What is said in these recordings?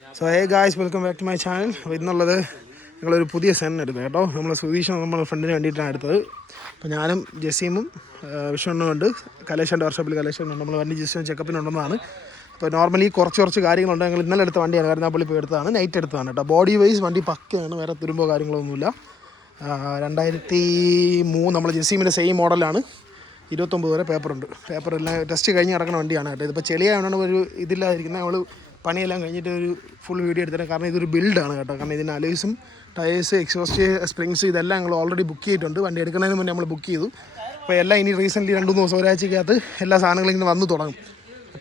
So hey guys, welcome back to my channel. അപ്പോൾ ഇന്നുള്ളത് ഞങ്ങളൊരു പുതിയ സെൻ എടുത്തത് കേട്ടോ. നമ്മൾ സുധീഷ് നമ്മുടെ ഫ്രണ്ടിന് വേണ്ടിയിട്ടാണ് എടുത്തത്. അപ്പോൾ ഞാനും ജസീമും വിഷ്ണുണ്ട്, കലേഷൻ്റെ വർഷോപ്പിൽ കലേഷനുണ്ട്. നമ്മൾ വണ്ടി ജസ്റ്റ് ചെക്കപ്പിനുണ്ടെന്നാണ്. അപ്പോൾ നോർമലി കുറച്ച് കാര്യങ്ങളുണ്ട്. ഞങ്ങൾ ഇന്നലെ എടുത്ത വണ്ടിയാണ്, കരുനാപ്പള്ളി പോയി എടുത്തതാണ്, നൈറ്റ് എടുത്തതാണ് കേട്ടോ. ബോഡി വൈസ് വണ്ടി പക്കയാണ്, വേറെ തുരുമ്പോ കാര്യങ്ങളൊന്നുമില്ല. 2003 നമ്മൾ ജസീമിൻ്റെ സെയിം മോഡലാണ്. 29 വരെ പേപ്പറുണ്ട്. പേപ്പറെല്ലാം ടെസ്റ്റ് കഴിഞ്ഞ് കിടക്കുന്ന വണ്ടിയാണ് കേട്ടോ. ഇതിപ്പോൾ ചെളിയായതുകൊണ്ടാണ് ഒരു ഇതില്ലാതിരിക്കുന്നത്. നമ്മൾ പണിയെല്ലാം കഴിഞ്ഞിട്ട് ഒരു ഫുൾ വീഡിയോ എടുത്തിട്ട്, കാരണം ഇതൊരു ബിൽഡാണ് കേട്ടോ. കാരണം ഇതിന് അലോയ്സും ടയേഴ്സ്, എക്സോസ്റ്റ്, സ്പ്രിങ്സ് ഇതെല്ലാം ഞങ്ങൾ ഓൾറെഡി ബുക്ക് ചെയ്തിട്ടുണ്ട്. വണ്ടി എടുക്കുന്നതിന് മുന്നേ നമ്മൾ ബുക്ക് ചെയ്തു. അപ്പോൾ എല്ലാം ഇനി റീസെൻ്റ്ലി 2-3 ദിവസം ഒരാഴ്ചക്കകത്ത് എല്ലാ സാധനങ്ങളും ഇങ്ങനെ വന്നു തുടങ്ങും.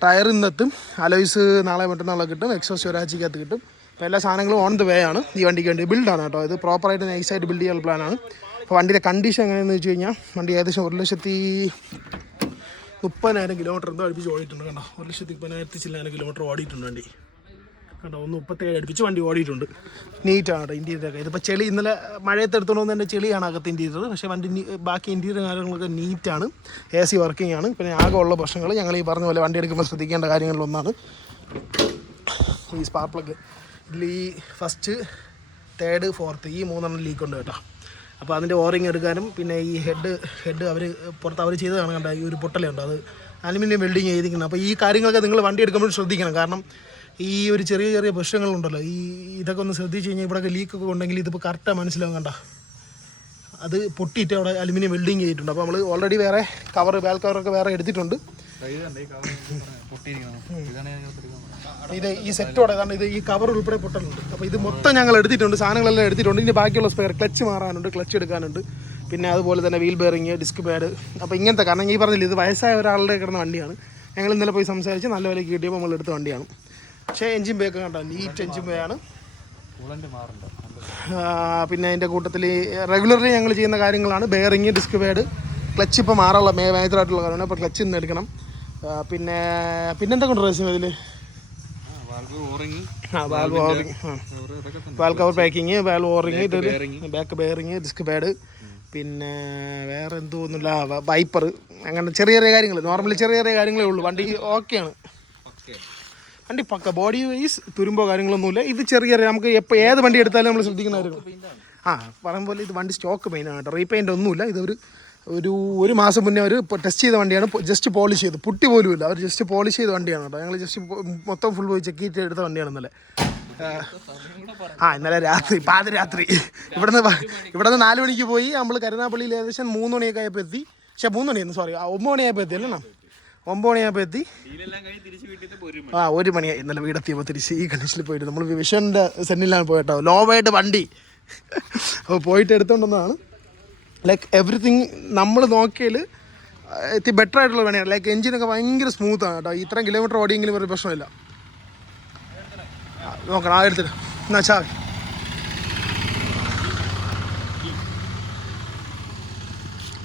ടയർ ഇന്നെത്തും, അലോയ്സ് നാളെ മറ്റന്നാളെ കിട്ടും, എക്സോസ്റ്റ് ഒരാഴ്ചക്കകത്ത് കിട്ടും. അപ്പോൾ എല്ലാ സാധനങ്ങളും ഓൺ ദ വേ ആണ്. ഈ വണ്ടിക്ക് വേണ്ടി ബിൽഡാണ് കേട്ടോ. ഇത് പ്രോപ്പറായിട്ട് നൈസായിട്ട് ബിൽഡ് ചെയ്യാനുള്ള പ്ലാനാണ്. അപ്പോൾ വണ്ടിയുടെ കണ്ടീഷൻ എങ്ങനെയാണെന്ന് വെച്ച് കഴിഞ്ഞാൽ, വണ്ടി ഏകദേശം 1,30,000 കിലോമീറ്റർ എന്തോ അടുപ്പിച്ച് ഓടിയിട്ടുണ്ട് കേട്ടോ. 1,30,000 ചില്ലാനം കിലോമീറ്റർ ഓടിയിട്ടുണ്ട് വണ്ടി കേട്ടോ. 1,37 അടുപ്പിച്ച് വണ്ടി ഓടിയിട്ടുണ്ട്. നീറ്റാണ് കേട്ടോ ഇൻറ്റീരിയറൊക്കെ. ഇതിപ്പോൾ ചെളി ഇന്നലെ മഴയത്ത് എടുത്തുകൊണ്ട് വന്ന് തന്നെ ചെളിയാണ് അകത്ത് ഇൻറ്റീരിയർ. പക്ഷേ വണ്ടി ബാക്കി ഇൻറ്റീരിയർ കാര്യങ്ങളൊക്കെ നീറ്റാണ്. AC വർക്കിംഗ് ആണ്. പിന്നെ ആകെ ഉള്ള പ്രശ്നങ്ങൾ ഞങ്ങൾ ഈ പറഞ്ഞ പോലെ വണ്ടി എടുക്കുമ്പോൾ ശ്രദ്ധിക്കേണ്ട കാര്യങ്ങളിലൊന്നാണ് ഈ സ്പാർക്ക് പ്ലഗ്. ഇതിൽ ഈ ഫസ്റ്റ്, തേർഡ്, ഫോർത്ത് ഈ 3 ലീക്കുണ്ട് കേട്ടോ. അപ്പോൾ അതിൻ്റെ ഓറിങ് എടുക്കാനും, പിന്നെ ഈ ഹെഡ് അവർ പുറത്ത് അവർ ചെയ്തതാണ് കണ്ട. ഈ ഒരു പൊട്ടലുണ്ട്, അത് അലുമിനിയം വെൽഡിങ് ചെയ്തിരിക്കുന്നത്. അപ്പോൾ ഈ കാര്യങ്ങളൊക്കെ നിങ്ങൾ വണ്ടി എടുക്കുമ്പോൾ ശ്രദ്ധിക്കണം. കാരണം ഈ ഒരു ചെറിയ പ്രശ്നങ്ങളുണ്ടല്ലോ, ഇതൊക്കെ ഒന്ന് ശ്രദ്ധിച്ച് കഴിഞ്ഞാൽ ഇവിടെയൊക്കെ ലീക്കൊക്കെ ഉണ്ടെങ്കിൽ ഇതിപ്പോൾ കറക്റ്റാണ് മനസ്സിലാവും കണ്ട. അത് പൊട്ടിയിട്ട് അവിടെ അലുമിനിയം വെൽഡിങ് ചെയ്തിട്ടുണ്ട്. അപ്പോൾ നമ്മൾ ഓൾറെഡി വേറെ വാൽ കവറൊക്കെ വേറെ എടുത്തിട്ടുണ്ട്. ഇത് ഈ സെറ്റോടെ കാരണം ഇത് ഈ കവർ ഉൾപ്പെടെ പൊട്ടലുണ്ട്. അപ്പോൾ ഇത് മൊത്തം ഞങ്ങൾ എടുത്തിട്ടുണ്ട്, സാധനങ്ങളെല്ലാം എടുത്തിട്ടുണ്ട്. ഇനി ബാക്കിയുള്ള സ്പെയർ ക്ലച്ച് മാറാനുണ്ട്, ക്ലച്ച് എടുക്കാനുണ്ട്. പിന്നെ അതുപോലെ തന്നെ വീൽ ബെയറിങ്, ഡിസ്ക് പാഡ്. അപ്പോൾ ഇങ്ങനത്തെ, കാരണം ഈ പറഞ്ഞില്ല ഇത് വയസ്സായ ഒരാളുടെ കിടന്ന വണ്ടിയാണ്. ഞങ്ങൾ ഇന്നലെ പോയി സംസാരിച്ച് നല്ല വിലയ്ക്ക് കിട്ടിയപ്പോൾ നമ്മൾ എടുത്ത വണ്ടിയാണ്. പക്ഷേ എഞ്ചിൻ ബേ ഒക്കെ കണ്ടോ, നീറ്റ് എഞ്ചിൻ ബേ ആണ്. പിന്നെ അതിൻ്റെ കൂട്ടത്തിൽ റെഗുലർലി ഞങ്ങൾ ചെയ്യുന്ന കാര്യങ്ങളാണ് ബെയറിങ്, ഡിസ്ക് പാഡ്, ക്ലച്ച്. ഇപ്പോൾ മാറാനുള്ള മേജറായിട്ടുള്ള കാര്യമാണ്. അപ്പോൾ ക്ലച്ച് ഇന്ന് എടുക്കണം. പിന്നെന്താ കൊണ്ട് റേസിങ് ഇതിൽ valve cover packing, valve O ring, back bearing, disc pad, പിന്നെ വേറെ എന്തോന്നില്ല, വൈപ്പർ, അങ്ങനെ ചെറിയ കാര്യങ്ങൾ. നോർമലി ചെറിയ കാര്യങ്ങളേ ഉള്ളൂ. വണ്ടി ഓക്കെയാണ്, വണ്ടി പക്ക. ബോഡി വൈസ് തുരുമ്പോ കാര്യങ്ങളൊന്നുമില്ല. ഇത് ചെറിയ നമുക്ക് എപ്പോൾ ഏത് വണ്ടി എടുത്താലും നമ്മൾ ശ്രദ്ധിക്കുന്നതായിരുന്നു. പറയുമ്പോൾ ഇത് വണ്ടി സ്റ്റോക്ക് പെയിൻ്റാണ് കേട്ടോ. റീപെയിൻ്റ് ഒന്നുമില്ല. ഇതൊരു ഒരു മാസം മുന്നേ അവർ ടെസ്റ്റ് ചെയ്ത വണ്ടിയാണ്. ജസ്റ്റ് പോളിഷ് ചെയ്ത്, പുട്ടി പോലും ഇല്ല, അവർ ജസ്റ്റ് പോളിഷ് ചെയ്ത വണ്ടിയാണ് കേട്ടോ. ഞങ്ങൾ ജസ്റ്റ് മൊത്തം ഫുൾ പോയി ചെക്ക് ചെയ്തിട്ട് എടുത്ത വണ്ടിയാണ് ഇന്നലെ. ഇന്നലെ രാത്രി, പാതിരാത്രി ഇവിടുന്ന് 4 മണിക്ക് പോയി. നമ്മൾ കരുനാപ്പള്ളിയിൽ ഏകദേശം 3 മണിയൊക്കെ ആയപ്പോൾ എത്തി. പക്ഷേ 3 മണിയായിരുന്നു, സോറി 9 മണിയായപ്പോൾ എത്തി അല്ലേ. 9 മണിയായപ്പോൾ എത്തി. 1 മണിയായി ഇന്നലെ വീടെത്തിയപ്പോൾ തിരിച്ച് ഈ കണ്ടീഷനിൽ പോയിട്ട്. നമ്മൾ വിഷൻ്റെ സെന്നിലാണ് പോയിട്ടോ, ലോവായിട്ട് വണ്ടി അപ്പോൾ പോയിട്ട് എടുത്തുകൊണ്ടെന്നാണ്. ലൈക്ക് എവറിത്തിങ് നമ്മൾ നോക്കിയാൽ ബെറ്റർ ആയിട്ടുള്ള വണ്ടിയാണ്. ലൈക്ക് എഞ്ചിനൊക്കെ ഭയങ്കര സ്മൂത്താണ് കേട്ടോ. ഇത്രയും കിലോമീറ്റർ ഓടിയെങ്കിലും ഒരു പ്രശ്നമില്ല. നോക്കണം ആ എടുത്തിട്ട് എന്നാ ചാ.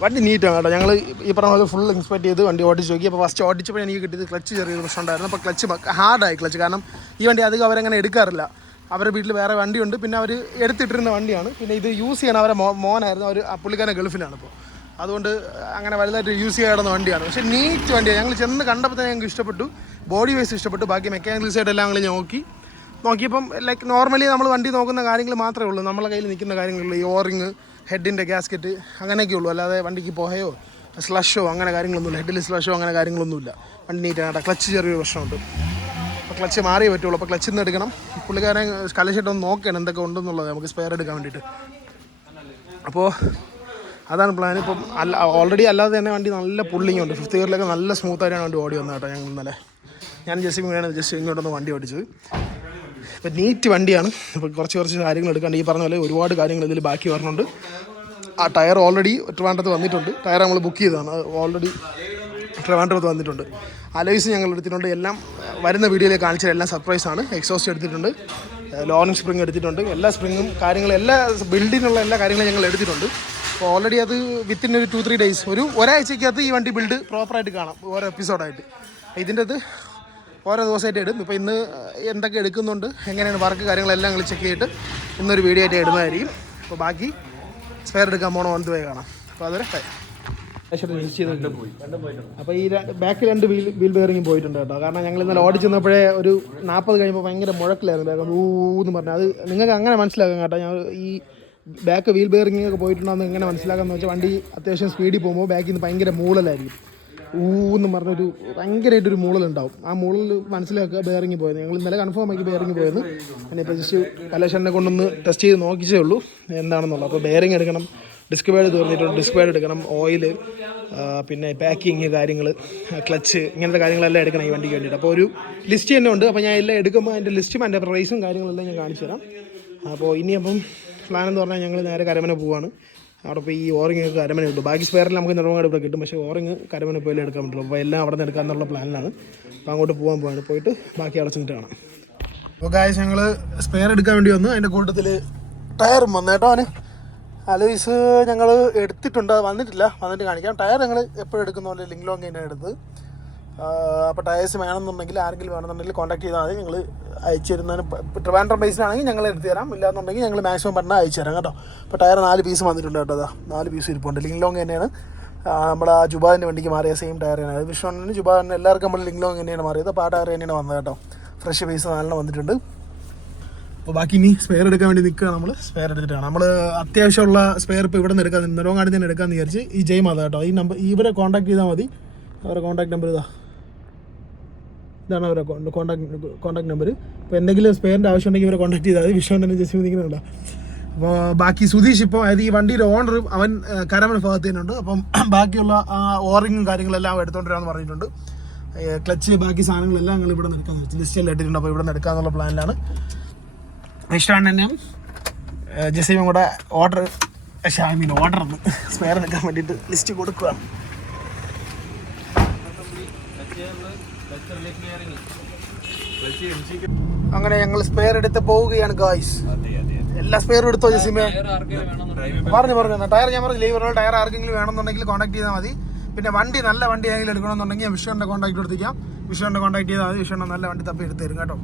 വണ്ടി നീറ്റാണ് കേട്ടോ. ഞങ്ങൾ ഈ പറഞ്ഞ പോലെ ഫുൾ ഇൻസ്പെക്ട് ചെയ്ത് വണ്ടി ഓടിച്ച് നോക്കി. അപ്പോൾ ഫസ്റ്റ് ഓടിച്ചപ്പോൾ എനിക്ക് കിട്ടിയത് ക്ലച്ച് ചെറിയൊരു പ്രശ്നം ഉണ്ടായിരുന്നു. അപ്പോൾ ക്ലച്ച് ഹാർഡായി ക്ലച്ച്. കാരണം ഈ വണ്ടി അധികം അവരങ്ങനെ എടുക്കാറില്ല. അവരുടെ വീട്ടിൽ വേറെ വണ്ടിയുണ്ട്, പിന്നെ അവർ എടുത്തിട്ടിരുന്ന വണ്ടിയാണ്. പിന്നെ ഇത് യൂസ് ചെയ്യാൻ അവരെ മോനായിരുന്നു. അവർ പുള്ളിക്കാരൻ ഗൾഫിലാണ്. ഇപ്പോൾ അതുകൊണ്ട് അങ്ങനെ വലുതായിട്ട് യൂസ് ചെയ്യാറുന്ന വണ്ടിയാണ്. പക്ഷേ നീറ്റ് വണ്ടിയാണ്. ഞങ്ങൾ ചെന്ന് കണ്ടപ്പോൾ തന്നെ ഞങ്ങൾക്ക് ഇഷ്ടപ്പെട്ടു. ബോഡി വൈസ് ഇഷ്ടപ്പെട്ടു. ബാക്കി മെക്കാനിക്കൽ സൈഡെല്ലാം ഞങ്ങൾ നോക്കിയപ്പം ലൈക്ക് നോർമലി നമ്മൾ വണ്ടി നോക്കുന്ന കാര്യങ്ങൾ മാത്രമേ ഉള്ളൂ. നമ്മളെ കയ്യിൽ നിൽക്കുന്ന കാര്യങ്ങളുള്ളൂ. ഈ ഓറിങ്, ഹെഡിൻ്റെ ഗ്യാസ്കറ്റ്, അങ്ങനെയൊക്കെ ഉള്ളൂ. അല്ലാതെ വണ്ടിക്ക് പോഹയോ സ്ലഷോ അങ്ങനെ കാര്യങ്ങളൊന്നുമില്ല. ഹെഡിൽ സ്ലഷോ അങ്ങനെ കാര്യങ്ങളൊന്നുമില്ല. വണ്ടി നീറ്റാണ്. ക്ലച്ച് ചെറിയൊരു പ്രശ്നമുണ്ട്. അപ്പോൾ ക്ലച്ച് മാറിയേ പറ്റുള്ളൂ. അപ്പോൾ ക്ലച്ചിൽ നിന്ന് എടുക്കണം. പുള്ളിക്കാരൻ കലശിട്ടൊന്ന് നോക്കണം എന്തൊക്കെ ഉണ്ടെന്നുള്ളത്, നമുക്ക് സ്പെയർ എടുക്കാൻ വേണ്ടിയിട്ട്. അപ്പോൾ അതാണ് പ്ലാൻ. ഇപ്പം ഓൾറെഡി അല്ലാതെ തന്നെ വണ്ടി നല്ല പുള്ളിങ് ഉണ്ട്. 5th ഗിയറിലൊക്കെ നല്ല സ്മൂത്തായിട്ടാണ് വണ്ടി ഓടി വന്നത് കേട്ടോ. ഞങ്ങൾ ഇന്നലെ ജസ്റ്റ് ഇങ്ങോട്ടൊന്ന് വണ്ടി ഓടിച്ചത്. ഇപ്പോൾ നീറ്റ് വണ്ടിയാണ്. ഇപ്പോൾ കുറച്ച് കാര്യങ്ങൾ എടുക്കാണ്ട്. ഈ പറഞ്ഞ പോലെ ഒരുപാട് കാര്യങ്ങൾ ഇതിൽ ബാക്കി വരുന്നുണ്ട്. ആ ടയർ ഓൾറെഡി ട്രിവാൻഡ്രത്ത് വന്നിട്ടുണ്ട്. ടയർ നമ്മൾ ബുക്ക് ചെയ്തതാണ്, ഓൾറെഡി ട്രിവാൻഡ്രത്ത് വന്നിട്ടുണ്ട്. അലോയ്സ് ഞങ്ങൾ എടുത്തിട്ടുണ്ട്. എല്ലാം വരുന്ന വീഡിയോയിൽ കാണിച്ചത് എല്ലാം സർപ്രൈസാണ്. എക്സോസ്റ്റ് എടുത്തിട്ടുണ്ട്, ലോണിംഗ് സ്പ്രിങ് എടുത്തിട്ടുണ്ട്. എല്ലാ സ്പ്രിങ്ങും കാര്യങ്ങളും എല്ലാ ബിൽഡിനുള്ള എല്ലാ കാര്യങ്ങളും ഞങ്ങൾ എടുത്തിട്ടുണ്ട്. അപ്പോൾ ഓൾറെഡി അത് വിത്തിൻ ഒരു 2-3 ഡേയ്സ്, ഒരാഴ്ചക്കകത്ത് ഈ വണ്ടി ബിൽഡ് പ്രോപ്പറായിട്ട് കാണാം, ഓരോ എപ്പിസോഡായിട്ട്. ഇതിൻ്റെ അത് ഓരോ ദിവസമായിട്ട് ഇടും. ഇപ്പോൾ ഇന്ന് എന്തൊക്കെ എടുക്കുന്നുണ്ട്, എങ്ങനെയാണ് വർക്ക് കാര്യങ്ങളെല്ലാം ഞങ്ങൾ ചെക്ക് ചെയ്തിട്ട് ഇന്നൊരു വീഡിയോ ആയിട്ട് ഇടുന്നതായിരിക്കും. അപ്പോൾ ബാക്കി സ്പെയർ എടുക്കാൻ പോകണം, ഓൺ ദ വേ കാണാം. അപ്പോൾ അതൊരു അപ്പോൾ ഈ ബാക്കിൽ 2 വീൽ ബെയറിംഗ് പോയിട്ടുണ്ട് കേട്ടോ. കാരണം ഞങ്ങൾ ഇന്നലെ ഓടിച്ചെന്നപ്പോഴേ ഒരു 40 കഴിയുമ്പോൾ ഭയങ്കര മുഴക്കിലായിരുന്നു ബാഗ് ഊന്ന് പറഞ്ഞാൽ. അത് നിങ്ങൾക്ക് അങ്ങനെ മനസ്സിലാക്കാം കേട്ടോ. ഞാൻ ഈ ബാക്ക് വീൽ ബെയറിംഗ് ഒക്കെ പോയിട്ടുണ്ടോയെന്ന് എങ്ങനെ മനസ്സിലാക്കാമെന്ന് വെച്ചാൽ വണ്ടി അത്യാവശ്യം സ്പീഡിൽ പോകുമ്പോൾ ബാക്കിൽ നിന്ന് ഭയങ്കര മൂളലായിരിക്കും. ഊന്ന് പറഞ്ഞൊരു ഭയങ്കരമായിട്ടൊരു മൂളലുണ്ടാവും. ആ മൂളൽ മനസ്സിലാക്കുക ബെയറിംഗ് പോയത്. ഞങ്ങൾ ഇന്നലെ കൺഫേം ആക്കി ബെയറിംഗ് പോയത്. പിന്നെ ഇപ്പോൾ ജസ്റ്റ് കലേഷനെ കൊണ്ടൊന്ന് ടെസ്റ്റ് ചെയ്ത് നോക്കിച്ചേ ഉള്ളൂ എന്താണെന്നുള്ളത്. അപ്പോൾ ബെയറിംഗ് എടുക്കണം, ഡിസ്ക് പാഡ് തീർന്നിട്ടുണ്ട്, ഡിസ്ക് പാഡ് എടുക്കണം, ഓയിൽ, പിന്നെ പാക്കിങ് കാര്യങ്ങൾ, ക്ലച്ച്, ഇങ്ങനത്തെ കാര്യങ്ങളെല്ലാം എടുക്കണം ഈ വണ്ടിക്ക് വേണ്ടിയിട്ട്. അപ്പോൾ ഒരു ലിസ്റ്റ് തന്നെ ഉണ്ട്. അപ്പോൾ ഞാൻ എല്ലാം എടുക്കുമ്പോൾ അതിൻ്റെ ലിസ്റ്റും അതിൻ്റെ പ്രൈസും കാര്യങ്ങളെല്ലാം ഞാൻ കാണിച്ചു തരാം. അപ്പോൾ ഇനിയപ്പം പ്ലാൻ എന്ന് പറഞ്ഞാൽ ഞങ്ങൾ നേരെ കരമന പോവുകയാണ്. അവിടെ ഇപ്പോൾ ഈ ഓറിങ് കരമന കിട്ടും. ബാക്കി സ്പെയറിൽ നമുക്ക് നെടുമങ്ങാട് ഇവിടെ കിട്ടും. പക്ഷേ ഓറിങ് കരമന പോയാലേ എടുക്കാൻ പറ്റുള്ളൂ. അപ്പോൾ എല്ലാം അവിടെ നിന്ന് എടുക്കാമെന്നുള്ള പ്ലാനിലാണ്. അപ്പോൾ അങ്ങോട്ട് പോകാൻ പോയിട്ട് ബാക്കി അടച്ചിട്ട് കാണാം. അപ്പോൾ ഗായ്സ് ഞങ്ങൾ സ്പെയർ എടുക്കാൻ വേണ്ടി വന്നു. അതിൻ്റെ കൂട്ടത്തിൽ ടയറും വന്നു കേട്ടോ. അവന് അലോയ്സ് ഞങ്ങൾ എടുത്തിട്ടുണ്ട്, അത് വന്നിട്ട് കാണിക്കാം. ടയർ ഞങ്ങൾ എപ്പോഴും എടുക്കുന്ന പോലെ ലിങ്ക് ലോങ് തന്നെയാണ് എടുത്തത്. അപ്പോൾ ടയേഴ്സ് വേണമെന്നുണ്ടെങ്കിൽ ആരെങ്കിലും വേണമെന്നുണ്ടെങ്കിൽ കോൺടാക്ട് ചെയ്താൽ മതി. ഞങ്ങൾ അയച്ചു തരുന്നതിന് ട്രിവാൻഡ്രം ബേസിലാണെങ്കിൽ ഞങ്ങൾ എടുത്ത് തരാം, ഇല്ലാന്നുണ്ടെങ്കിൽ ഞങ്ങൾ മാക്സിമം പറഞ്ഞാൽ അയച്ചു തരാം കേട്ടോ. അപ്പോൾ ടയർ 4 പീസ് വന്നിട്ടുണ്ട് കേട്ടോ. അതാ 4 പീസ് ഇരിപ്പുണ്ട്. ലിങ്ക് ലോങ് തന്നെയാണ് നമ്മൾ ആ ജുബാദിൻ്റെ വണ്ടിക്ക് മാറിയ സെയിം ടയർ തന്നെയാണ്. വിഷ്ണുവിന് ജുബാദിന് എല്ലാവർക്കും നമ്മൾ ലിങ്ക് ലോങ് തന്നെയാണ് മാറിയത്. അപ്പോൾ ആ ടയർ തന്നെയാണ് വന്നത് കേട്ടോ. ഫ്രഷ് പീസ് 4 വന്നിട്ടുണ്ട്. അപ്പോൾ ബാക്കി ഇനി സ്പെയർ എടുക്കാൻ വേണ്ടി നിൽക്കുക. നമ്മൾ സ്പെയർ എടുത്തിട്ടാണ് നമ്മൾ അത്യാവശ്യമുള്ള സ്പെയർ ഇപ്പോൾ ഇവിടെ നിന്ന് എടുക്കാൻ നെടുമങ്ങാട് തന്നെ എടുക്കാമെന്ന് വിചാരിച്ച് ഈ ജയ്മാത കേട്ടോ. ഈ നമ്പർ ഇവരെ കോൺടാക്ട് ചെയ്താൽ മതി. അവരുടെ കോൺടാക്ട് നമ്പർ ഇതാണ് അവരുടെ കോൺടാക്ട് നമ്പർ. അപ്പോൾ എന്തെങ്കിലും സ്പെയറിൻ്റെ ആവശ്യം ഉണ്ടെങ്കിൽ ഇവരെ കോൺടാക്ട് ചെയ്താൽ മതി. വിഷയം തന്നെ ജസ്റ്റ് നിൽക്കുന്നുണ്ടോ. അപ്പോൾ ബാക്കി സുധീഷ് ഇപ്പോൾ അതായത് ഈ വണ്ടിയുടെ ഓണർ അവൻ കരമന ഭാഗത്ത് തന്നെയുണ്ട്. അപ്പം ബാക്കിയുള്ള ഓറിങ്ങും കാര്യങ്ങളെല്ലാം എടുത്തുകൊണ്ട് വരാമെന്ന് പറഞ്ഞിട്ടുണ്ട്. ക്ലച്ച് ബാക്കി സാധനങ്ങളെല്ലാം ഞങ്ങൾ ഇവിടെ നിന്ന് എടുക്കാമെന്ന് വെച്ചാൽ ലിസ്റ്റെല്ലാം ഇട്ടിട്ടുണ്ട്. അപ്പോൾ ഇവിടെ നിന്ന് എടുക്കാമെന്നുള്ള പ്ലാനിലാണ്. ഇഷ്ടമാണ് തന്നെയും ജസീമും കൂടെ ഓർഡർ സ്പെയർ എടുക്കാൻ വേണ്ടിയിട്ട് ലിസ്റ്റ് കൊടുക്കുകയാണ്. അങ്ങനെ ഞങ്ങൾ സ്പെയർ എടുത്ത് പോവുകയാണ് ഗായ്സ്. എല്ലാ സ്പെയറും എടുത്തോ ജസീമേ? പറഞ്ഞു ടയർ ഞാൻ പറഞ്ഞു ലീവറുള്ള ടയർ ആർക്കെങ്കിലും വേണമെന്നുണ്ടെങ്കിൽ കോൺടാക്ട് ചെയ്താൽ മതി. പിന്നെ വണ്ടി നല്ല വണ്ടി ആണെങ്കിലും എടുക്കണമെന്നുണ്ടെങ്കിൽ വിഷ്ണുവിൻ്റെ കോൺടാക്ട് എടുത്തിക്കാം. വിഷ്ണുവിൻ്റെ കോൺടാക്ട് ചെയ്താൽ മതി. വിഷ്ണുവിൻ്റെ നല്ല വണ്ടി തപ്പി എടുത്ത് തരും കേട്ടോ.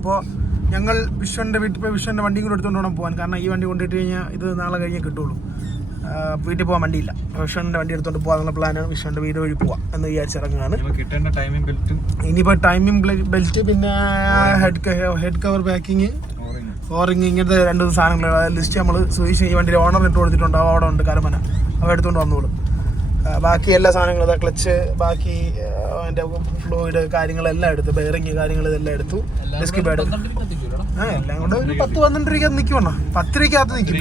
അപ്പോൾ ഞങ്ങൾ വിഷ്ണുവിൻ്റെ വീട്ടിൽ പോയി വിഷ്ണുവിൻ്റെ വണ്ടിയും കൂടെ എടുത്തുകൊണ്ട് വേണം പോകാൻ. കാരണം ഈ വണ്ടി കൊണ്ടിട്ട് കഴിഞ്ഞാൽ ഇത് നാളെ കഴിഞ്ഞേ കിട്ടുള്ളൂ. വീട്ടിൽ പോകാൻ വണ്ടിയില്ല. വിഷ്ണുവിൻ്റെ വണ്ടി എടുത്തുകൊണ്ട് പോകാനുള്ള പ്ലാനാണ്. വിഷ്ണുവിൻ്റെ വീട് വഴി പോവാം എന്ന് വിചാരിച്ചിറങ്ങുകയാണ്. ഇനിയിപ്പോൾ ടൈമിംഗ് ബെൽറ്റ്, പിന്നെ ഹെഡ് കവർ പാക്കിങ്, ഓറിങ്, ഇങ്ങനത്തെ 2 സാധനങ്ങൾ ലിസ്റ്റ് നമ്മൾ സുധീഷ് ഈ വണ്ടിയുടെ ഓണർ ഇട്ട് കൊടുത്തിട്ടുണ്ട്. അവിടെ ഉണ്ട് കരമന. അവ എടുത്തുകൊണ്ട് വന്നോളൂ. ബാക്കി എല്ലാ സാധനങ്ങളും ക്ലച്ച്, ബാക്കി അതിൻ്റെ ഫ്ലൂയിഡ് കാര്യങ്ങളെല്ലാം എടുത്തു. ബെയറിങ് കാര്യങ്ങൾ ഇതെല്ലാം എടുത്തു. ഡിസ്ക് പാഡ് എല്ലാം കൊണ്ട് ഒരു 10-12 രൂപയ്ക്കകത്ത് നിൽക്കുവാണോ? 10 രൂപയ്ക്കകത്ത് നിൽക്കും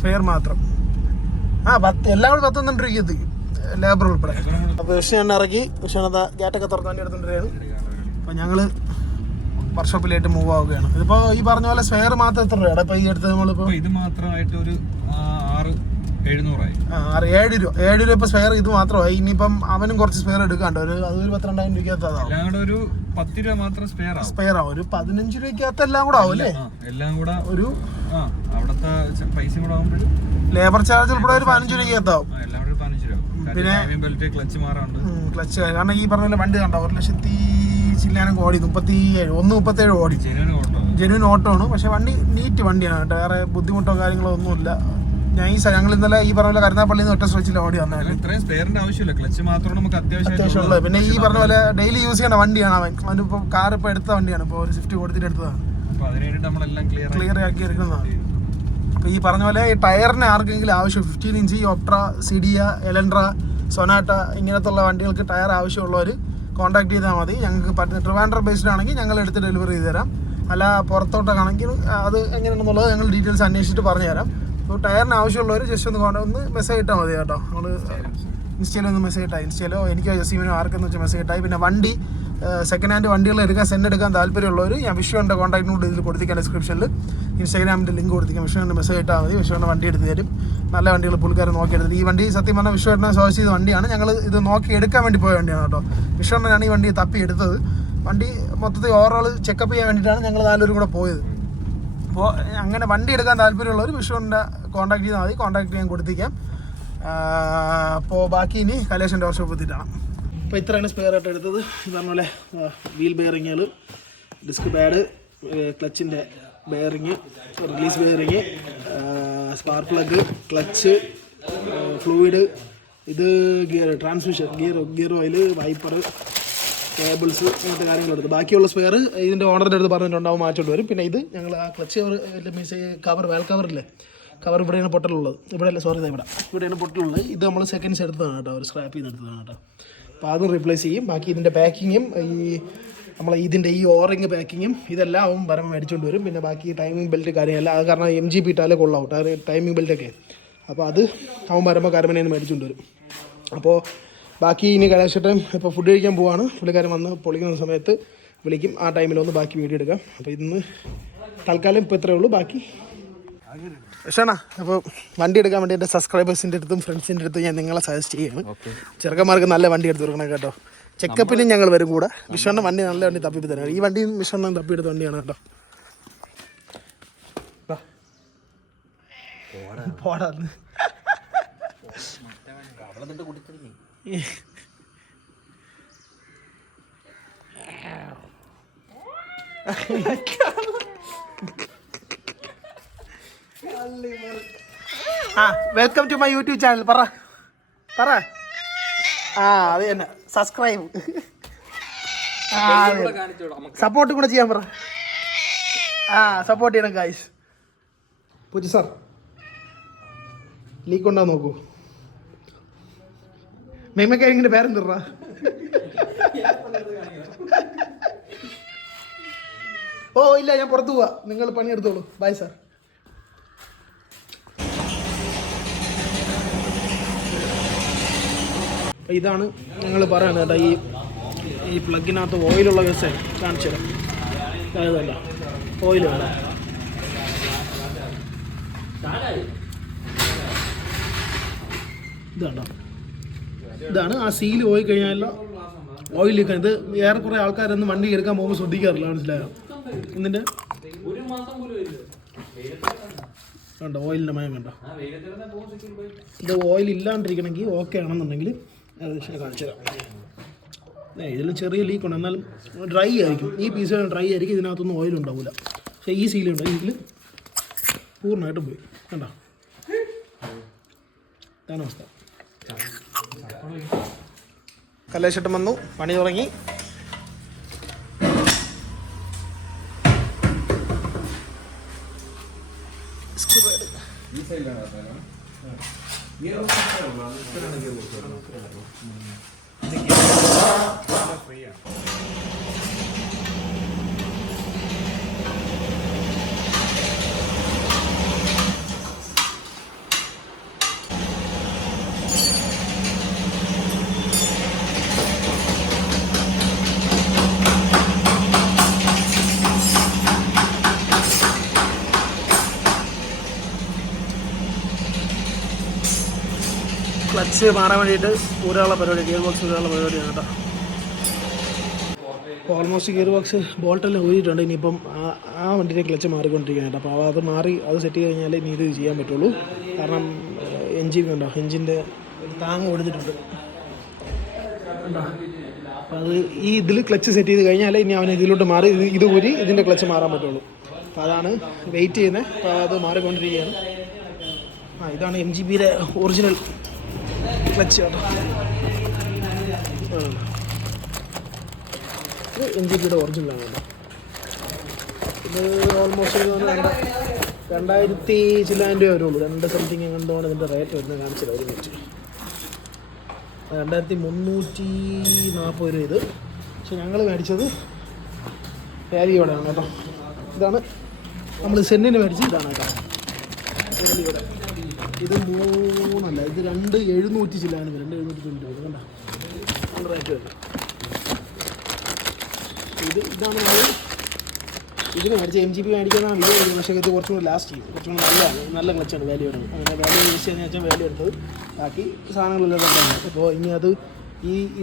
സ്പെയർ മാത്രം. എല്ലാം കൂടെ 10-12 രൂപയ്ക്കകത്ത് ലേബർ ഉൾപ്പെടെ. അപ്പോൾ വിഷയം ഇറക്കി വിഷയണത ഗേറ്റൊക്കെ തുറന്ന് വണ്ടി എടുത്തുകൊണ്ടിരിക്കുകയാണ്. അപ്പോൾ ഞങ്ങൾ വർക്ക്ഷോപ്പിലായിട്ട് മൂവ് ആവുകയാണ്. ഇതിപ്പോൾ ഈ പറഞ്ഞ പോലെ സ്പെയർ മാത്രം എത്ര രൂപയാണ് ഇപ്പോൾ ഈ അടുത്ത് നമ്മളിപ്പോൾ? ഇത് മാത്രമായിട്ട് ഒരു 7 രൂപ ഇപ്പോൾ സ്പെയർ ഇത് മാത്രമായി. ഇനിയിപ്പം അവനും കുറച്ച് സ്പെയർ എടുക്കാണ്ട് അതൊരു 12,000 രൂപയ്ക്കകത്താവും. ഒരു 10 രൂപ മാത്രം സ്പെയർ ആവും. ഒരു 15 രൂപയ്ക്കകത്ത് എല്ലാം കൂടെ ആവും അല്ലേ? എല്ലാം കൂടെ ഒരു അവിടുത്തെ പൈസ കൂടെ ആവുമ്പോൾ ലേബർ ചാർജ് ഉൾപ്പെടെ ഒരു 15 രൂപയ്ക്കകത്താവും. പിന്നെ ക്ലച്ച് കാരണം ഈ പറഞ്ഞ വണ്ടി കണ്ടോ 1,00,000 ചില്ലാനും ഓടി 37 ഓടി. ജെന്യൂൻ ഓട്ടോ ആണ്. പക്ഷെ വണ്ടി നീറ്റ് വണ്ടിയാണ് കേട്ടോ. വേറെ ബുദ്ധിമുട്ടോ കാര്യങ്ങളോ ഒന്നുമില്ല. ഞങ്ങൾ ഇന്നലെ ഈ പറഞ്ഞ പോലെ കരുനാപ്പള്ളിയിൽ നിന്ന് ഒറ്റ സ്ട്രെച്ചിൽ ഓടി വന്നായിരുന്നു. അത്യാവശ്യമുള്ളത്. പിന്നെ ഈ പറഞ്ഞ പോലെ ഡെയിലി യൂസ് ചെയ്യേണ്ട വണ്ടിയാണ് അവനിപ്പോൾ കാർ ഇപ്പോൾ എടുത്ത വണ്ടിയാണ്. ഇപ്പോൾ ഒരു സ്വിഫ്റ്റ് കൊടുത്തിട്ട് എടുത്തതാണ്. ക്ലിയർ ആക്കി എടുക്കുന്നതാണ്. അപ്പോൾ ഈ പറഞ്ഞ പോലെ ഈ ടയറിന് ആർക്കെങ്കിലും ആവശ്യം 15 ഇഞ്ച് ഒപ്ട്ര, സിഡിയ, എലൻട്ര, സൊനാട്ട ഇങ്ങനത്തുള്ള വണ്ടികൾക്ക് ടയർ ആവശ്യമുള്ളവർ കോൺടാക്ട് ചെയ്താൽ മതി. ഞങ്ങൾക്ക് പറ്റുന്ന ട്രിവാൻഡ്രം ബേസ്ഡ് ആണെങ്കിൽ ഞങ്ങൾ എടുത്ത് ഡെലിവറി ചെയ്ത് തരാം. അല്ല പുറത്തോട്ടൊക്കെ ആണെങ്കിൽ അത് എങ്ങനെയാണെന്നുള്ളത് ഞങ്ങൾ ഡീറ്റെയിൽസ് അന്വേഷിച്ചിട്ട് പറഞ്ഞു തരാം. അപ്പോൾ ടയറിന് ആവശ്യമുള്ളവർ ജസ്റ്റ് ഒന്ന് മെസ്സേജ് ഇട്ടാൽ മതി കേട്ടോ. നമ്മൾ ഇൻസ്റ്റയിലൊന്ന് മെസ്സേജ് ഇട്ടാൽ ഇൻസ്റ്റയിലോ എനിക്കോ ജസീമിനോ ആർക്കെന്ന് വെച്ചാൽ മെസ്സേജ് ഇട്ടായി. പിന്നെ വണ്ടി സെക്കൻഡ് ഹാൻഡ് വണ്ടികൾ സെൻഡ് എടുക്കാൻ താല്പര്യമുള്ളവർ ഞാൻ വിഷ്ണുവിൻ്റെ കോൺടാക്ട് കൂടെ ഇതിൽ കൊടുത്തിരിക്കാൻ ഡിസ്ക്രിപ്ഷനിൽ ഇൻസ്റ്റാഗ്രാമിൻ്റെ ലിങ്ക് കൊടുത്തിരിക്കാം. വിഷ്ണുവിൻ്റെ മെസ്സേജ് ഇട്ടാൽ മതി. വിഷ്ണുവിൻ്റെ വണ്ടി എടുത്ത് തരും. നല്ല വണ്ടികൾ പുള്ളിക്കാരെ നോക്കിയെടുത്ത്. ഈ വണ്ടി സത്യം പറഞ്ഞാൽ വിഷ്ണുവിനെ സോഴ്സ് ചെയ്ത വണ്ടിയാണ്. ഞങ്ങൾ ഇത് നോക്കി എടുക്കാൻ വേണ്ടി പോയ വണ്ടിയാണ് കേട്ടോ. വിഷ്ണുവിനാണ് ഈ വണ്ടി തപ്പി എടുത്തത്. വണ്ടി മൊത്തത്തിൽ ഓവറോൾ ചെക്കപ്പ് ചെയ്യാൻ വേണ്ടിയിട്ടാണ് ഞങ്ങൾ 4 പേരും കൂടെ പോയത്. അപ്പോൾ അങ്ങനെ വണ്ടി എടുക്കാൻ താല്പര്യമുള്ളവർ വിഷ്ണുവിൻ്റെ കോൺടാക്ട് ചെയ്താൽ മതി. കോൺടാക്ട് ചെയ്യാൻ കൊടുത്തിരിക്കാം. അപ്പോൾ ബാക്കി ഇനി കലേഷൻ്റെ വർക്ക്ഷോപ്പ് എത്തിയിട്ടാണ്. അപ്പോൾ ഇത്രയാണ് സ്പെയർ ആയിട്ട് എടുത്തത്. പറഞ്ഞ പോലെ വീൽ ബെയറിങ്ങുകൾ, ഡിസ്ക് പാഡ്, ക്ലച്ചിൻ്റെ bearing, release bearing, spark plug, clutch, fluid, ഇത് gear transmission gear oil wiper cables അങ്ങനത്തെ കാര്യങ്ങളെടുത്ത് ബാക്കിയുള്ള സ്പെയർ ഇതിൻ്റെ ഓണറിൻ്റെ അടുത്ത് പറഞ്ഞിട്ടുണ്ടാവും മാറ്റോണ്ട് വരും. പിന്നെ ഇത് ഞങ്ങൾ ആ ക്ലച്ച് കവർ മീൻസ് കവർ വേൽ കവറില്ലേ കവർ ഇവിടെയാണ് പൊട്ടലുള്ളത്, ഇവിടെയല്ല സോറി ഇവിടെയാണ് പൊട്ടലുള്ളത്. ഇത് നമ്മൾ സെക്കൻഡ്സ് എടുത്തതാണ് കേട്ടോ, ഒരു സ്ക്രാപ്പ് ചെയ്ത് എടുത്തതാണ് കേട്ടോ. അപ്പോൾ അതും റീപ്ലേസ് ചെയ്യും. ബാക്കി ഇതിൻ്റെ പാക്കിങ്ങും നമ്മളെ ഇതിൻ്റെ ഈ ഓറിങ് പാക്കിങ്ങും ഇതെല്ലാം അവൻ പരമ മേടിച്ചുകൊണ്ട് വരും. പിന്നെ ബാക്കി ടൈമിംഗ് ബെൽറ്റ് കാര്യമല്ല, അത് കാരണം MGP ഇട്ടാലേ കൊള്ളാവും ടൈമിംഗ് ബെൽറ്റൊക്കെ. അപ്പോൾ അത് അവൻ പരമ കരമനയിൽ നിന്ന് മേടിച്ചുകൊണ്ട് വരും. അപ്പോൾ ബാക്കി ഇനി കലാശട്ടൻ ഇപ്പോൾ ഫുഡ് കഴിക്കാൻ പോവാണ്. പുള്ളിക്കാരൻ വന്ന് പൊളിക്കുന്ന സമയത്ത് വിളിക്കും, ആ ടൈമിലൊന്ന് ബാക്കി വീഡിയോ എടുക്കാം. അപ്പോൾ ഇന്ന് തൽക്കാലം ഇപ്പോൾ ഇത്രയേ ഉള്ളൂ. ബാക്കി ഇഷ്ടമാണ്. അപ്പോൾ വണ്ടി എടുക്കാൻ വേണ്ടി എൻ്റെ സബ്സ്ക്രൈബേഴ്സിൻ്റെ അടുത്തും ഫ്രണ്ട്സിൻ്റെ അടുത്തും ഞാൻ നിങ്ങളെ സജസ്റ്റ് ചെയ്യുകയാണ്. ചെറുക്കന്മാർക്ക് നല്ല വണ്ടി എടുത്ത് കൊടുക്കണം കേട്ടോ. ചെക്കപ്പിനും ഞങ്ങൾ വരും കൂടെ. വിശ്വണ്ണ വണ്ടി നല്ല വണ്ടി തപ്പിപ്പ് തരാം. ഈ വണ്ടിയും വിശ്വണ്ണ തപ്പിയെടുത്ത വണ്ടിയാണ് കേട്ടോ. പോടാന്ന് welcome to my YouTube channel. പറ അത് തന്നെ സബ്സ്ക്രൈബ് സപ്പോർട്ട് കൂടെ ചെയ്യാൻ പറ. സപ്പോർട്ട് ചെയ്യണം ഗായ്സ്. പൂജി സാർ ലീക്ക് ഉണ്ടാ നോക്കൂ. മെമ്മക്കാരിങ്ങനെ പേരെന്തിറ ഓ ഇല്ല ഞാൻ പുറത്തു പോവാ, നിങ്ങൾ പണിയെടുത്തോളൂ. Bye sir. ഇതാണ് ഞങ്ങൾ പറയുന്നത് കേട്ടോ. ഈ പ്ലഗിനകത്ത് ഓയിലുള്ള കേസ് കാണിച്ചു തരാം. അതല്ല ഓയിൽ വേണ്ട. ഇതാണ് ആ സീൽ പോയി കഴിഞ്ഞാൽ ഓയിൽ ലീക്കാൻ. ഇത് ഏറെക്കുറെ ആൾക്കാരൊന്നും വണ്ടി എടുക്കാൻ പോകുമ്പോൾ ശ്രദ്ധിക്കാറില്ല, മനസ്സിലായോ? ഇതിൻ്റെ കണ്ടോ ഓയിലിൻ്റെ മയം കണ്ടോ. ഇത് ഓയിൽ ഇല്ലാണ്ടിരിക്കണമെങ്കിൽ ഓക്കെ ആണെന്നുണ്ടെങ്കിൽ അത് കാണിച്ചു തരാം. ഇതിലും ചെറിയ ലീക്കുണ്ട്, എന്നാലും ഡ്രൈ ആയിരിക്കും. ഈ പീസ് ഡ്രൈ ആയിരിക്കും, ഇതിനകത്തൊന്നും ഓയിൽ ഉണ്ടാവില്ല. പക്ഷേ ഈ സീലുണ്ട്, ഇതിൽ പൂർണ്ണമായിട്ടും പോയി കണ്ടോ. ഇതാണ് അവസ്ഥ. കല്ലേശട്ടം വന്നു, പണി തുടങ്ങി. ക്ലച്ച് മാറാൻ വേണ്ടിയിട്ട് ഊരാനുള്ള പരിപാടി, ഗിയർ ബോക്സ് ഊരാനുള്ള പരിപാടിയാണ് കേട്ടോ. ഓൾമോസ്റ്റ് ഗിയർ ബോക്സ് ബോൾട്ടെല്ലാം ഊരിയിട്ടുണ്ട്. ഇനിയിപ്പം ആ വണ്ടിയുടെ ക്ലച്ച് മാറിക്കൊണ്ടിരിക്കുകയാണ് കേട്ടോ. അപ്പോൾ അത് മാറി അത് സെറ്റ് ചെയ്ത് കഴിഞ്ഞാൽ ഇനി ഇത് ചെയ്യാൻ പറ്റുള്ളൂ. കാരണം എൻജിൻ ഉണ്ടോ, എൻജിൻ്റെ താങ്ങ് ഒടിഞ്ഞിട്ടുണ്ട് കണ്ടോ. അപ്പോൾ അത് ഈ ഇതിൽ ക്ലച്ച് സെറ്റ് ചെയ്ത് കഴിഞ്ഞാൽ ഇനി അവൻ ഇതിലോട്ട് മാറി ഇത് ഊരി ഇതിൻ്റെ ക്ലച്ച് മാറാൻ പറ്റുള്ളൂ. അപ്പോൾ അതാണ് വെയിറ്റ് ചെയ്യുന്നത്. അപ്പോൾ അത് മാറിക്കൊണ്ടിരിക്കുകയാണ്. ഇതാണ് MGPയുടെ ഒറിജിനൽ ക്ലച്ച് കേട്ടോ. ഇത് MGPയുടെ ഒറിജിനലാണ് കേട്ടോ. ഇത് ഓൾമോസ്റ്റ് 2000 ചില്ലായിരം രൂപ വരുള്ളൂ. 2 സംതിങ് കണ്ടുകൊണ്ട് ഇതിൻ്റെ റേറ്റ് വരുന്നത് കാണിച്ചില്ല. ഒരു മിനിറ്റ്, 2340 രൂപ ഇത്. പക്ഷെ ഞങ്ങൾ മേടിച്ചത് വാലിയോടെയാണ് കേട്ടോ. ഇതാണ് നമ്മൾ സെന്നിന് മേടിച്ചത്. ഇതാണ് കേട്ടോ വാലിയോടെ. ഇത് 3 ഇത് 2700 ചില്ലാണ്. 2790 രൂപ കണ്ടോ, നല്ല റേറ്റ് വരും. ഇതാണ് നമ്മൾ ഇതിന് മേടിച്ച MGP മേടിക്കുന്നതാണ് ഇത്. പക്ഷേ ഇത് കുറച്ചും കൂടി ലാസ്റ്റ് ചെയ്യും, കുറച്ചും കൂടി നല്ല ക്ലച്ചാണ് വാല്യൂ. അങ്ങനെ വാല്യൂ യൂസ് ചെയ്യുന്ന വെച്ചാൽ വാല്യൂ എടുത്തത്. ബാക്കി സാധനങ്ങളെല്ലാം തന്നെ. അപ്പോൾ ഇനി അത്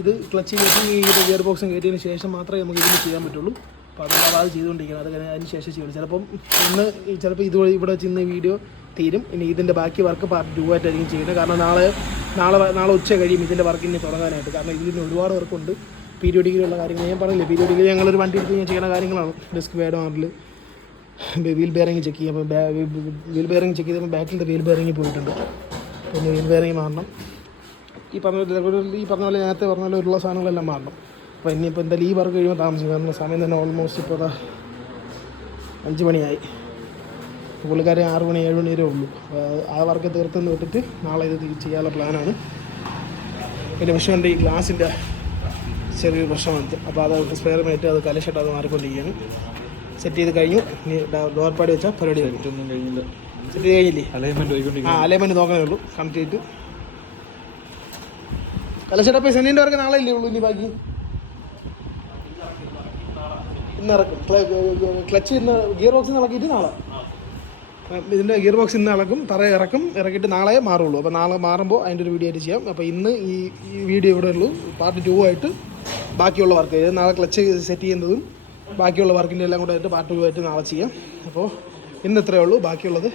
ഇത് ക്ലച്ച് കയറ്റി ഈ ഗിയർ ബോക്സും കയറ്റിയതിന് ശേഷം മാത്രമേ നമുക്ക് ഇതിന് ചെയ്യാൻ പറ്റുള്ളൂ. അപ്പോൾ അതുകൊണ്ട് അത് ചെയ്തുകൊണ്ടിരിക്കണം. അത് അതിന് ശേഷം ചെയ്യണം. ചിലപ്പോൾ ഇതുവഴി ഇവിടെ വെച്ച് ഇന്ന് വീഡിയോ തീരും. ഇനി ഇതിൻ്റെ ബാക്കി വർക്ക് പാർട്ട് 2 ആയിട്ടായിരിക്കും ചെയ്യുന്നത്. കാരണം നാളെ ഉച്ച കഴിയും ഇതിൻ്റെ വർക്ക് ഇനി തുടങ്ങാനായിട്ട്. കാരണം ഇതിന് ഒരുപാട് വർക്കുണ്ട്. പീരിയോഡിക്കലുള്ള കാര്യങ്ങൾ ഞാൻ പറഞ്ഞില്ലേ. പീരിയോഡിക്കലി ഞങ്ങളൊരു വണ്ടി എടുത്ത് ഞാൻ ചെയ്യുന്ന കാര്യങ്ങളാണ്. ഡിസ്ക് പാഡ് മാറിൽ വീൽ ബെയറിങ് ചെക്ക് ചെയ്യുമ്പോൾ വീൽ ബെയറിങ് ചെക്ക് ചെയ്തപ്പോൾ ബാക്കിലത്തെ വീൽ ബെയറിങ് പോയിട്ടുണ്ട്. പിന്നെ വീൽ ബെയറിങ് മാറണം. ഈ പറഞ്ഞ പോലെ നേരത്തെ പറഞ്ഞ പോലെ ഉള്ള സാധനങ്ങളെല്ലാം മാറണം. അപ്പോൾ ഇനിയിപ്പോൾ എന്തായാലും ഈ വർക്ക് കഴിയുമ്പോൾ താമസിക്കും. കാരണം സമയം തന്നെ ഓൾമോസ്റ്റ് ഇപ്പോൾ 5 മണിയായി. പുള്ളിക്കാരെ 6 മണി 7 മണി വരെ ഉള്ളൂ. ആ വർക്ക് തീർത്തെന്ന് വിട്ടിട്ട് നാളെ ഇത് ചെയ്യാനുള്ള പ്ലാനാണ്. പിന്നെ വിഷയമുണ്ട്, ഈ ഗ്ലാസിൻ്റെ ചെറിയൊരു പ്രശ്നമുണ്ട്. അപ്പോൾ അത് സ്പെയറുമായിട്ട് അത് കലശിട്ട് അത് മാറിക്കൊണ്ടിരിക്കുകയാണ്. സെറ്റ് ചെയ്ത് കഴിഞ്ഞു. ഇനി ഡോർപ്പാടി വെച്ചാൽ പരിപാടി കഴിഞ്ഞു. ഒന്നും കഴിഞ്ഞില്ല. സെറ്റ് ചെയ്ത് കഴിഞ്ഞില്ലേ? അലൈൻമെന്റ് അലൈൻമെൻറ്റ് നോക്കാനേ ഉള്ളൂ. കംപ്ലീറ്റ് കലശിട്ടപ്പോൾ സെന്നിൻ്റെ വർക്ക് നാളെ ഇല്ലേ ഉള്ളൂ. ഇനി ബാക്കി ഇന്ന് ഇറക്കും. ക്ലച്ച് ഇന്ന് ഗിയർ ബോക്സിൽ നിന്ന് ഇളക്കിയിട്ട് നാളെ ഇതിൻ്റെ ഗിയർ ബോക്സ് ഇന്ന് ഇളക്കും. ഇറക്കിയിട്ട് നാളെ മാറുള്ളൂ. അപ്പോൾ നാളെ മാറുമ്പോൾ അതിൻ്റെ ഒരു വീഡിയോ ആയിട്ട് ചെയ്യാം. അപ്പോൾ ഇന്ന് ഈ വീഡിയോ ഇവിടെ ഉള്ളൂ. പാർട്ട് 2 ആയിട്ട് ബാക്കിയുള്ള വർക്ക് നാളെ ക്ലച്ച് സെറ്റ് ചെയ്യുന്നതും ബാക്കിയുള്ള വർക്കിൻ്റെ എല്ലാം കൂടെ ആയിട്ട് പാർട്ട് 2 ആയിട്ട് നാളെ ചെയ്യാം. അപ്പോൾ ഇന്ന് ഇത്രയേ ഉള്ളൂ. ബാക്കിയുള്ളത്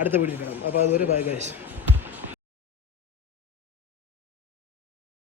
അടുത്ത വീഡിയോ കാണാം. അപ്പോൾ അതുവരെ ബൈ ഗൈസ്.